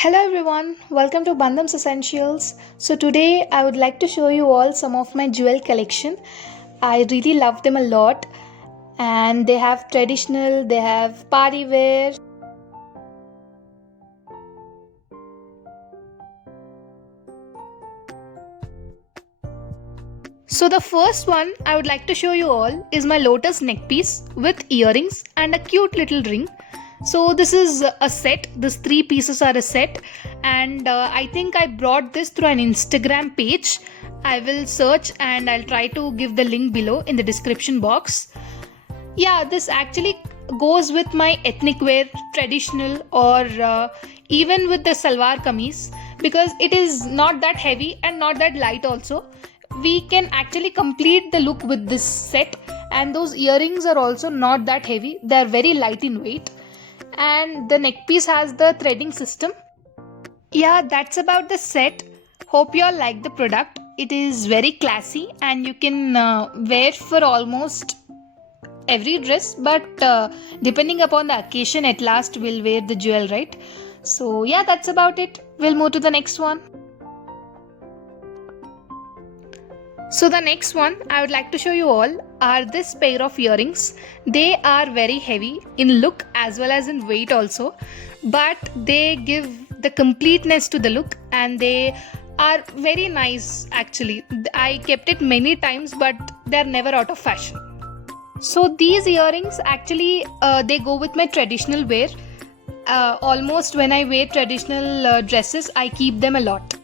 Hello everyone, welcome to Bandham's Essentials. So today I would like to show you all some of my jewel collection. I really love them a lot and they have traditional, they have party wear. So the first one I would like to show you all is my lotus neck piece with earrings and a cute little ring. So this is a set. These three pieces are a set, and I think I brought this through an Instagram page. I will search and I'll try to give the link below in the description box. Yeah, this actually goes with my ethnic wear, traditional, or even with the salwar kameez because it is not that heavy and not that light also. We can actually complete the look with this set, and those earrings are also not that heavy. They are very light in weight, and the neck piece has the threading system. Yeah, that's about the set. Hope you all like the product. It is very classy and you can wear for almost every dress, but depending upon the occasion, at last we'll wear the jewel, right? So yeah, that's about it. We'll move to the next one. So the next one I would like to show you all are this pair of earrings. They are very heavy in look as well as in weight also, but they give the completeness to the look and they are very nice actually. I kept it many times but they're never out of fashion. So these earrings actually they go with my traditional wear. Almost when I wear traditional dresses, I keep them a lot.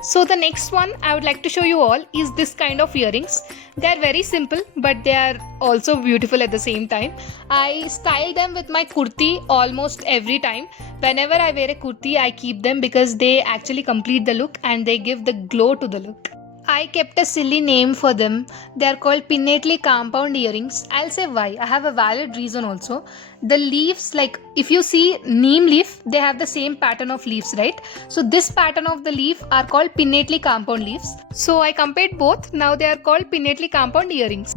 So the next one I would like to show you all is this kind of earrings. They are very simple but they are also beautiful at the same time. I style them with my kurti almost every time. Whenever I wear a kurti, I keep them because they actually complete the look and they give the glow to the look. I kept a silly name for them. They are called pinnately compound earrings. I'll say why. I have a valid reason also. The leaves, like if you see neem leaf, they have the same pattern of leaves, right? So this pattern of the leaf are called pinnately compound leaves. So I compared both. Now they are called pinnately compound earrings.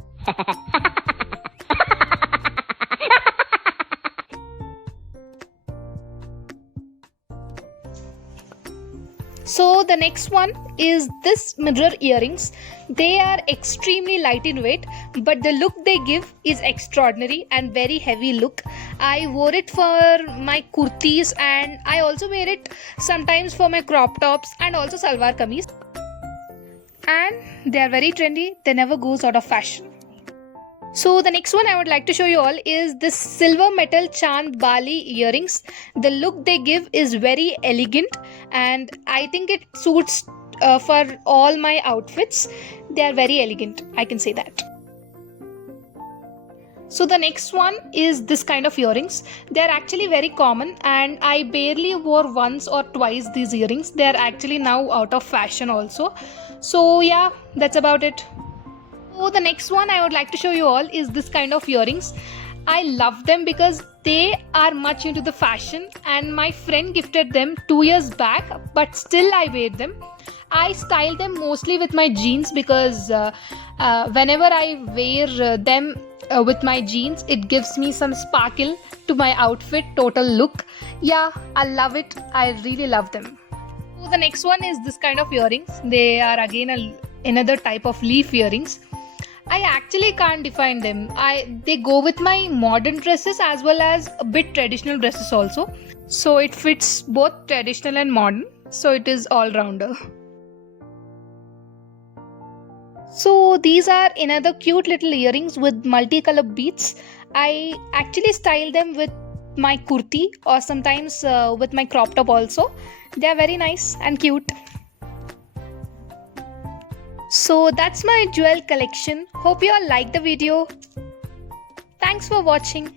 So the next one is this mirror earrings. They are extremely light in weight, but the look they give is extraordinary and very heavy look. I wore it for my kurtis and I also wear it sometimes for my crop tops and also salwar kameez. And they are very trendy. They never goes out of fashion. So the next one I would like to show you all is this silver metal chand bali earrings. The look they give is very elegant and I think it suits for all my outfits. They are very elegant, I can say that. So the next one is this kind of earrings. They are actually very common and I barely wore once or twice these earrings. They are actually now out of fashion also. So yeah, that's about it. So the next one I would like to show you all is this kind of earrings. I love them because they are much into the fashion and my friend gifted them 2 years back, but still I wear them. I style them mostly with my jeans because whenever I wear them with my jeans, it gives me some sparkle to my outfit, total look. Yeah, I love it. I really love them. So the next one is this kind of earrings. They are again another type of leaf earrings. I actually can't define them. They go with my modern dresses as well as a bit traditional dresses also. So it fits both traditional and modern. So it is all rounder. So these are another cute little earrings with multicolor beads. I actually style them with my kurti or sometimes with my crop top also. They are very nice and cute. So that's my jewel collection. Hope you all liked the video. Thanks for watching.